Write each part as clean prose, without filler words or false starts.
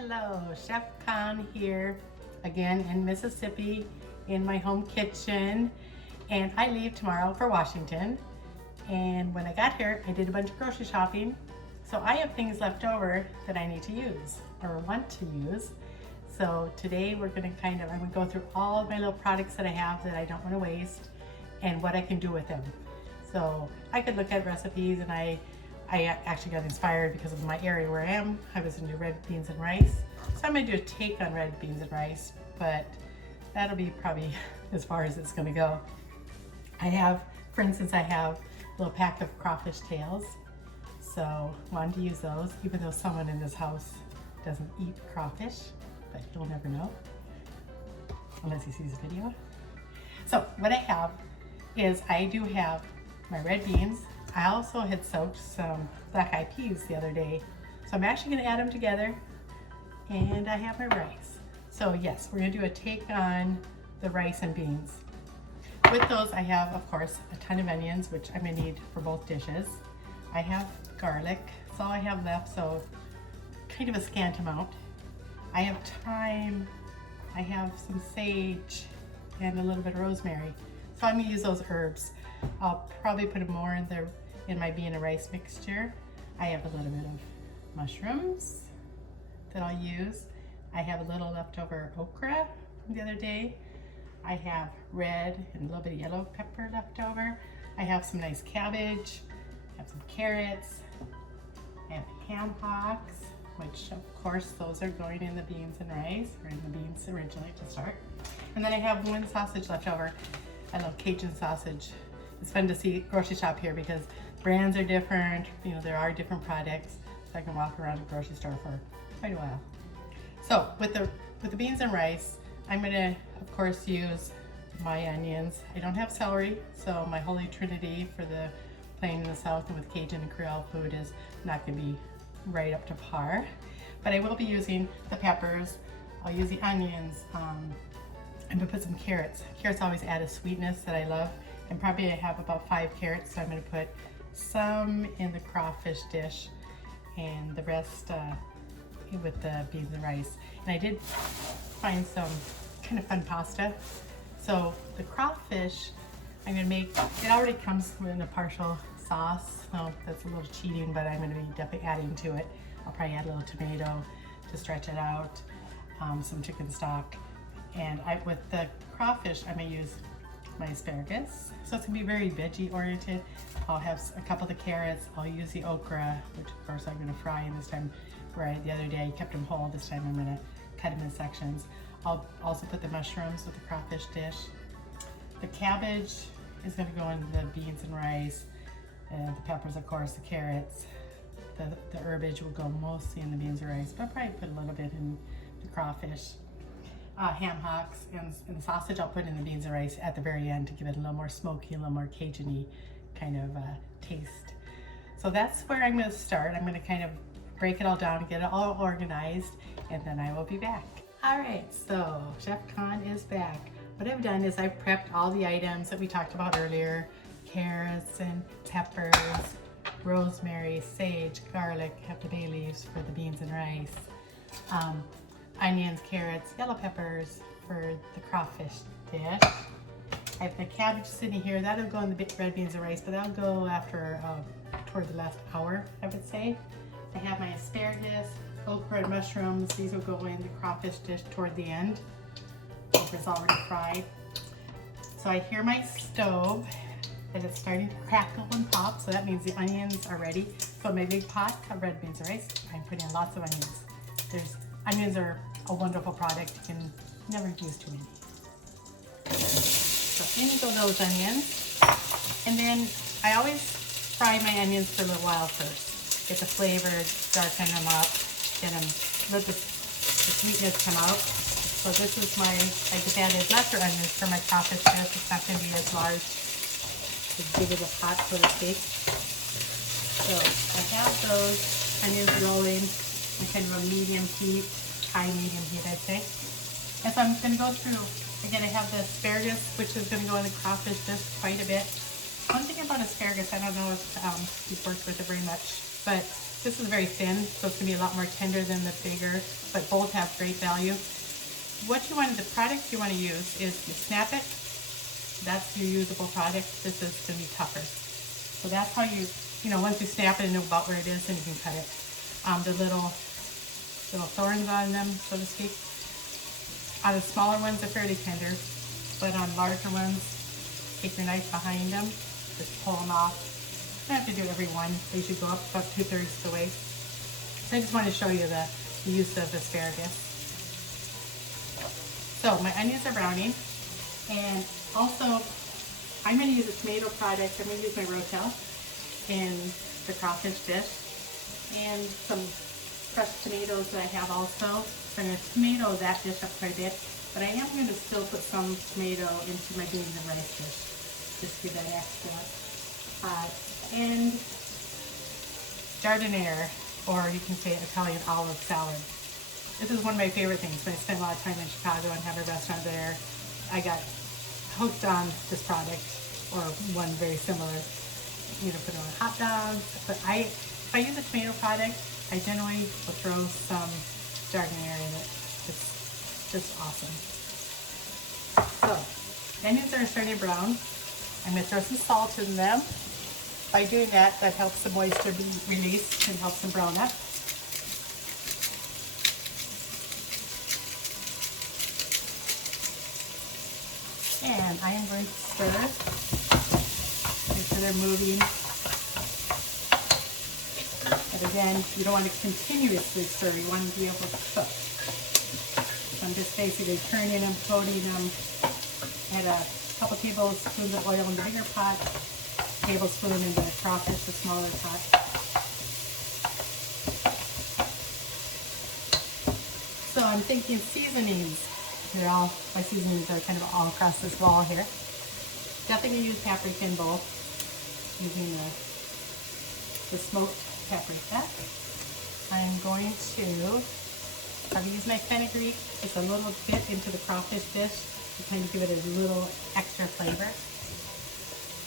Hello, Chef Khan here again in Mississippi in my home kitchen, and I leave tomorrow for Washington. And when I got here, I did a bunch of grocery shopping, so I have things left over that I need to use or want to use. So today we're going to I'm going to go through all of my little products that I have that I don't want to waste and what I can do with them. So I could look at recipes, and I actually got inspired because of my area where I am. I was into red beans and rice. So I'm going to do a take on red beans and rice, but that'll be probably as far as it's going to go. For instance, I have a little pack of crawfish tails. So I wanted to use those, even though someone in this house doesn't eat crawfish, but you'll never know unless he sees the video. So what I have is I do have my red beans. I also had soaked some black eyed peas the other day. So I'm actually going to add them together, and I have my rice. So yes, we're going to do a take on the rice and beans. With those, I have, of course, a ton of onions, which I'm going to need for both dishes. I have garlic. That's all I have left, so kind of a scant amount. I have thyme. I have some sage and a little bit of rosemary. So I'm going to use those herbs. I'll probably put more in my bean and rice mixture. I have a little bit of mushrooms that I'll use. I have a little leftover okra from the other day. I have red and a little bit of yellow pepper left over. I have some nice cabbage. I have some carrots. I have ham hocks, which of course those are going in the beans and rice, or in the beans originally to start. And then I have one sausage left over. I love Cajun sausage. It's fun to see grocery shop here because brands are different. You know, there are different products, so I can walk around the grocery store for quite a while. So with the beans and rice, I'm gonna, of course, use my onions. I don't have celery, so my holy trinity for the plain in the South and with Cajun and Creole food is not gonna be right up to par. But I will be using the peppers. I'll use the onions. I'm gonna put some carrots. Carrots always add a sweetness that I love. And probably I have about 5 carrots, so I'm gonna put some in the crawfish dish and the rest with the beans and rice. And I did find some kind of fun pasta. So the crawfish, I'm gonna make, it already comes in a partial sauce, so that's a little cheating, but I'm gonna be definitely adding to it. I'll probably add a little tomato to stretch it out, some chicken stock. And with the crawfish, I'm gonna use my asparagus. So it's gonna be very veggie oriented. I'll have a couple of the carrots. I'll use the okra, which of course I'm gonna fry, and this time, where the other day I kept them whole, this time I'm gonna cut them in sections. I'll also put the mushrooms with the crawfish dish. The cabbage is gonna go in the beans and rice, and the peppers, of course, the carrots. The herbage will go mostly in the beans and rice, but I'll probably put a little bit in the crawfish. Ham hocks and the sausage I'll put in the beans and rice at the very end to give it a little more smoky, a little more Cajun-y kind of taste. So that's where I'm going to start. I'm going to kind of break it all down and get it all organized, and then I will be back. All right, so Chef Khan is back. What I've done is I've prepped all the items that we talked about earlier: carrots and peppers, rosemary, sage, garlic, have the bay leaves for the beans and rice. Onions, carrots, yellow peppers for the crawfish dish. I have the cabbage sitting here. That'll go in the red beans and rice, but that'll go after toward the last hour, I would say. I have my asparagus, okra, and mushrooms. These will go in the crawfish dish toward the end. Okra's already fried. So I hear my stove and it's starting to crackle and pop, so that means the onions are ready. So my big pot of red beans and rice, I'm putting in lots of onions. Onions are a wonderful product. You can never use too many. So in go those onions. And then I always fry my onions for a little while first. Get the flavor, darken them up, let the sweetness come out. So this is I just added lesser onions for my crawfish dish. It's not going to be as large to give it a pot, so to speak. So I have those onions rolling in kind of a medium heat, high medium heat, I'd say. And so I'm going to go through, again, I have the asparagus, which is going to go in the crawfish dish quite a bit. One thing about asparagus, I don't know if you've worked with it very much, but This is very thin, so it's going to be a lot more tender than the bigger, but both have great value. What you want, the product you want to use is you snap it. That's your usable product. This is going to be tougher. So that's how you know, once you snap it and know about where it is, then you can cut it. The little thorns on them, so to speak. On the smaller ones, they're fairly tender, but on larger ones, take your knife behind them, just pull them off. You don't have to do every one. They should go up about 2/3 the way. So I just want to show you the use of asparagus. So my onions are browning, and also I'm going to use a tomato product. I'm going to use my Rotel in the crawfish dish, and some crushed tomatoes that I have also. So I'm going to tomato that dish up quite a bit, but I am going to still put some tomato into my beans and rice dish, just to give that extra. And jardiniere, or you can say Italian olive salad. This is one of my favorite things. When I spent a lot of time in Chicago and have a restaurant there, I got hooked on this product, or one very similar. You know, put it on hot dogs. But if I use a tomato product, I generally will throw some jardiniere in it. It's just awesome. So, onions are starting to brown. I'm going to throw some salt in them. By doing that, that helps the moisture be released and helps them brown up. And I am going to stir. Make sure they're moving. But again, you don't want to continuously stir. You want to be able to cook. So I'm just basically turning them, coating them. Add a couple tablespoons of oil in the bigger pot. Tablespoon in the crawfish, the smaller pot. So I'm thinking seasonings. My seasonings are kind of all across this wall here. Definitely use paprika in both. Using the smoked paprika. I'm going to use my fenugreek just a little bit into the crawfish dish to kind of give it a little extra flavor.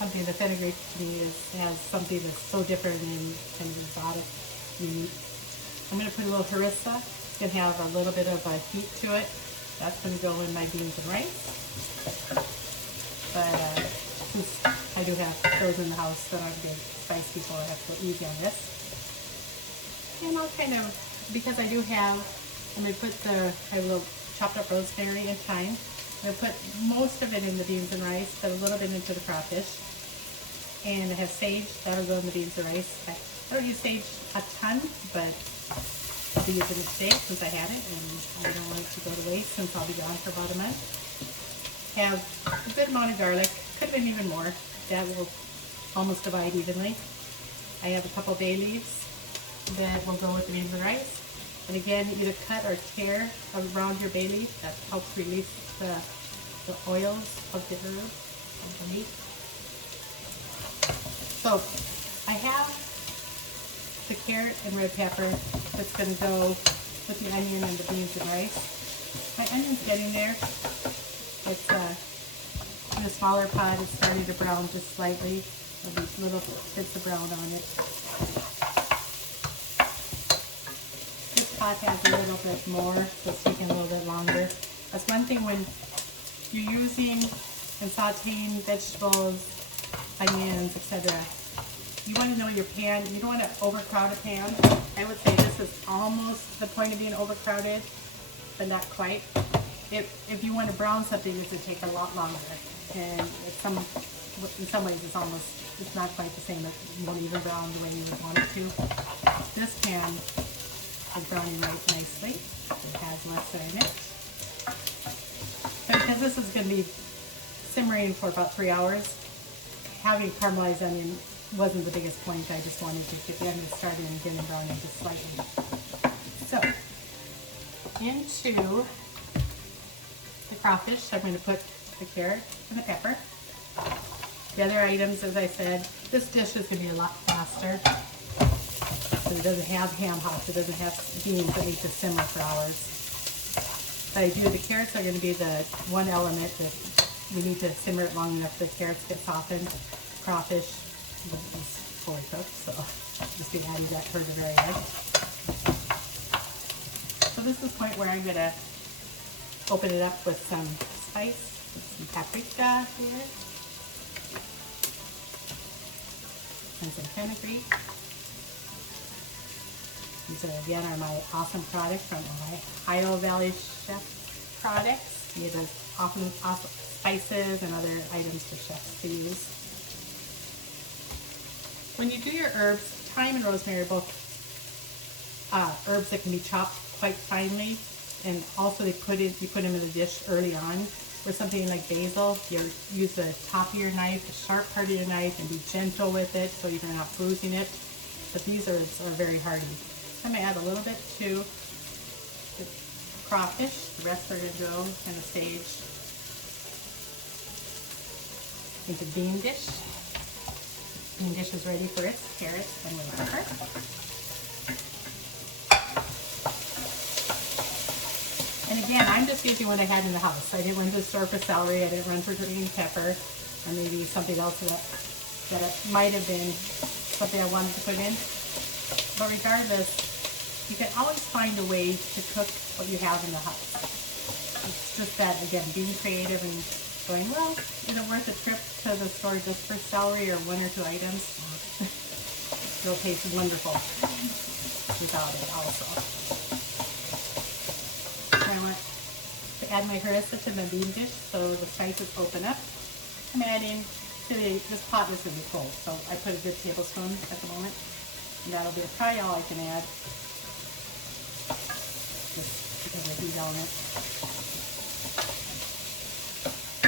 Something the fenugreek to me has something that's so different and kind of exotic, unique. I'm going to put a little harissa. It's going to have a little bit of a heat to it. That's going to go in my beans and rice. But since I do have those in the house that aren't big spice people, I have to go easy on this. And I'll kind of, because I do have, I'm going to put I have a little chopped up rosemary and thyme. I'm going to put most of it in the beans and rice, but a little bit into the crawfish. And it has sage, that'll go in the beans and rice. I don't use sage a ton, but I'll be using it today since I had it, and I don't want it to go to waste since I'll be gone for about a month. Have a good amount of garlic, could have been even more. That will almost divide evenly. I have a couple bay leaves that will go with the beans and rice. And again, either cut or tear around your bay leaf. That helps release the oils of the herb underneath. So I have the carrot and red pepper that's going to go with the onion and the beans and rice. My onion's getting there. It's in a smaller pot. It's starting to brown just slightly. There'll be little bits of brown on it. This pot has a little bit more, so it's taking a little bit longer. That's one thing when you're using and sauteing vegetables, onions, etc. You want to know your pan. You don't want to overcrowd a pan. I would say this is almost the point of being overcrowded, but not quite. If you want to brown something, it's going to take a lot longer. And in some ways, it's not quite the same. It won't even brown the way you would want it to. This pan is browning right nicely. It has lesser in it. But because this is going to be simmering for about 3 hours, having caramelized onion wasn't the biggest point. I just wanted to get the onion started and get them browning just slightly. So, into the crawfish, I'm going to put the carrot and the pepper. The other items, as I said, this dish is going to be a lot faster. So it doesn't have ham hocks, it doesn't have beans that need to simmer for hours. But I do, the carrots are going to be the one element that we need to simmer it long enough the carrots get softened. Crawfish is fully cooked, so Just be adding that toward the very end. So this is the point where I'm going to open it up with some spice, with some paprika here, and some fenugreek. These are, again, are my awesome products from Ohio Valley Chef products. He does awesome spices and other items for chefs to use. When you do your herbs, thyme and rosemary are both herbs that can be chopped quite finely, and also you put them in the dish early on. Or something like basil, you use the top of your knife, the sharp part of your knife, and be gentle with it so you're not bruising it. But these herbs are very hardy. I'm going to add a little bit to the crawfish. The rest are going to go in a sage into bean dish. Bean dish is ready for its carrots and red pepper. And again, I'm just using what I had in the house. I didn't run to the store for celery. I didn't run for green pepper, or maybe something else that it might have been something I wanted to put in. But regardless, you can always find a way to cook what you have in the house. It's just that, again, being creative and going, well, is it worth a trip to the store just for celery or one or two items? It'll taste wonderful without it also. I want to add my harissa to the bean dish so the spices open up. I'm adding to this pot is going to be cold, so I put a good tablespoon at the moment. And that'll be probably all I can add, just because of the heat element.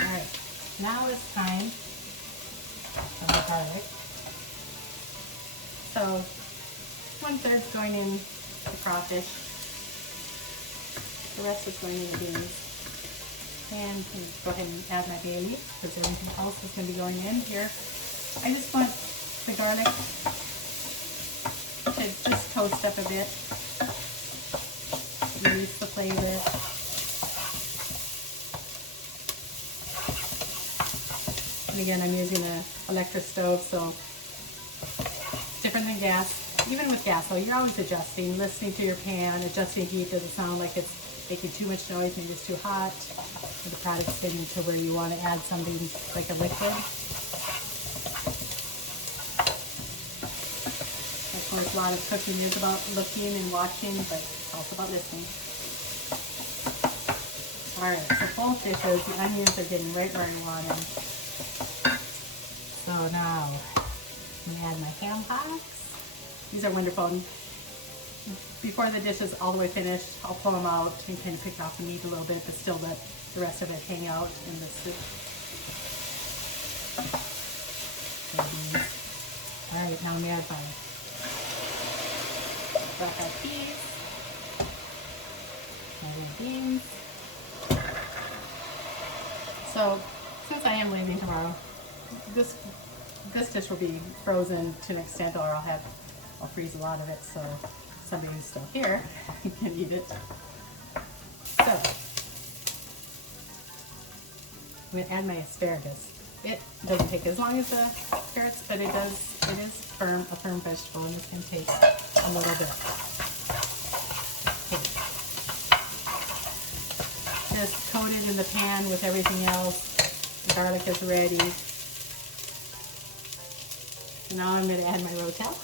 Alright, now it's time for the garlic. So 1/3 going in the crawfish. The rest is going in the beans. And go ahead and add my bay leaf because everything else is going to be going in here. I just want the garlic to just toast up a bit. Release the flavor. And again, I'm using an electric stove, so it's different than gas. Even with gas, though, you're always adjusting, listening to your pan, adjusting heat. Does it sound like it's making too much noise, maybe it's too hot, or the product's getting to where you want to add something like a liquid. Of course, a lot of cooking is about looking and watching, but it's also about listening. Alright, so both dishes, the onions are getting right where I want them. So now, I'm going to add my ham hocks. These are wonderful. Before the dish is all the way finished, I'll pull them out and kind of pick off the meat a little bit, but still let the rest of it hang out in the soup. Alright, now I'm going to add my black eyed peas, my red beans. So, since I am leaving tomorrow, this dish will be frozen to an extent, or I'll freeze a lot of it, so somebody who's still here can eat it. So, I'm going to add my asparagus. It doesn't take as long as the carrots, but it is a firm vegetable, and this can take a little bit. Okay. Just coat it in the pan with everything else. The garlic is ready. Now I'm going to add my rotel.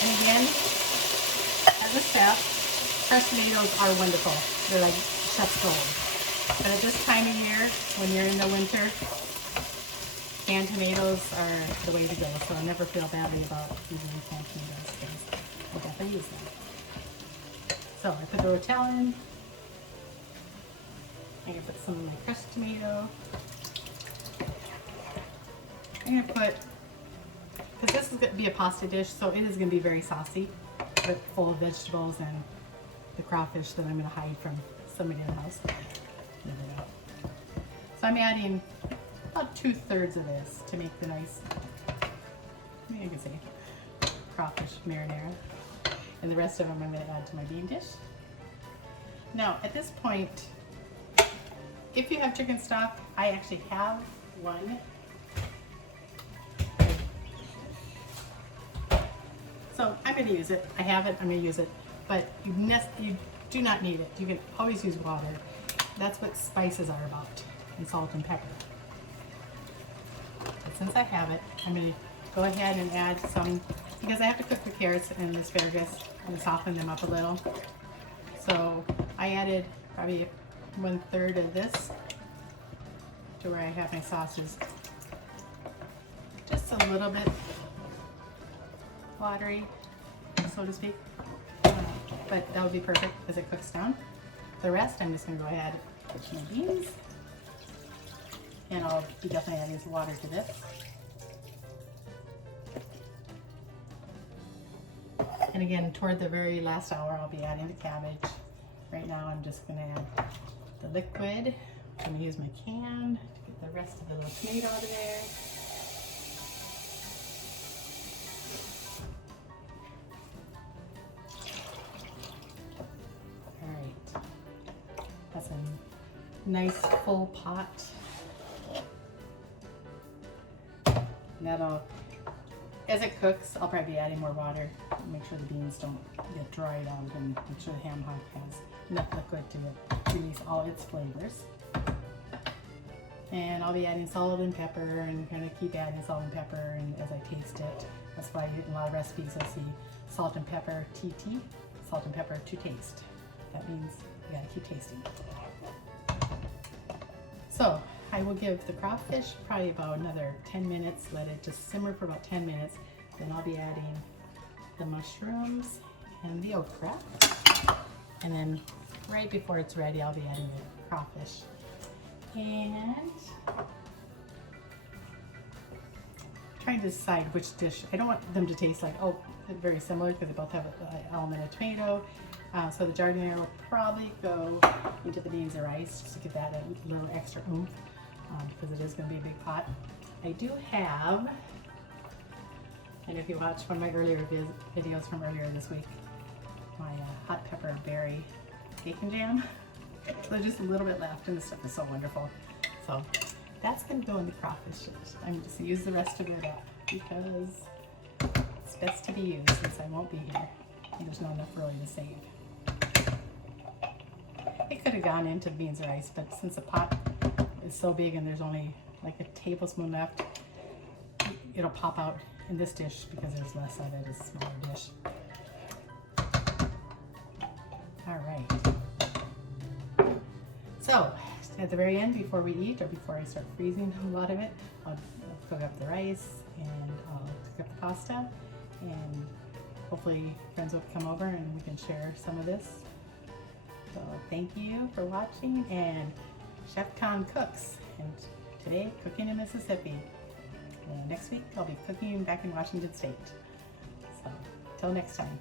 And again, at this step, fresh tomatoes are wonderful. They're like chef's gold. But at this time of year, when you're in the winter, canned tomatoes are the way to go. So I never feel badly about using canned tomatoes because I definitely use them. So I put the rotel in. I'm going to put some of my crushed tomato. I'm going to put, because this is going to be a pasta dish, so it is going to be very saucy, but full of vegetables and the crawfish that I'm going to hide from somebody in the house. Never know. So I'm adding about 2/3 of this to make the nice, you can say, crawfish marinara. And the rest of them I'm going to add to my bean dish. Now, at this point, if you have chicken stock, I actually have one. I'm going to use it. I have it, I'm going to use it. But you do not need it. You can always use water. That's what spices are about, and salt and pepper. But since I have it, I'm going to go ahead and add some, because I have to cook the carrots and asparagus and soften them up a little. So I added probably 1/3 of this to where I have my sauces. Just a little bit watery, so to speak. But that would be perfect as it cooks down. The rest, I'm just going to go ahead with my beans. And I'll be definitely adding some water to this. And again, toward the very last hour, I'll be adding the cabbage. Right now, I'm just going to add the liquid. I'm going to use my can to get the rest of the little tomato out of there. That's a nice full pot. And that'll, as it cooks, I'll probably be adding more water. Make sure the beans don't get dried out and make sure the ham hock has enough liquid to release all its flavors. And I'll be adding salt and pepper and kind of keep adding salt and pepper and as I taste it. That's why in a lot of recipes I see salt and pepper TT, salt and pepper to taste. That means you gotta keep tasting. So I will give the crawfish probably about another 10 minutes, let it just simmer for about 10 minutes. Then I'll be adding the mushrooms and the okra. And then right before it's ready, I'll be adding the crawfish. And trying to decide which dish. I don't want them to taste like, oh, very similar because they both have an element of tomato. So the jardiniere will probably go into the beans and rice just to get that a little extra oomph because it is going to be a big pot. I do have, and if you watched one of my earlier videos from earlier this week, my hot pepper berry bacon jam. So there's just a little bit left and this stuff is so wonderful. So that's going to go in the crawfish. I'm just going to use the rest of it up because it's best to be used since I won't be here and there's not enough really to save. It could have gone into the beans and rice, but since the pot is so big and there's only like a tablespoon left, it'll pop out in this dish because there's less of it. It's a smaller dish. All right. So at the very end, before we eat or before I start freezing a lot of it, I'll cook up the rice and I'll cook up the pasta, and hopefully friends will come over and we can share some of this. So thank you for watching, and Chef Khan cooks, and today cooking in Mississippi. And next week I'll be cooking back in Washington State. So till next time.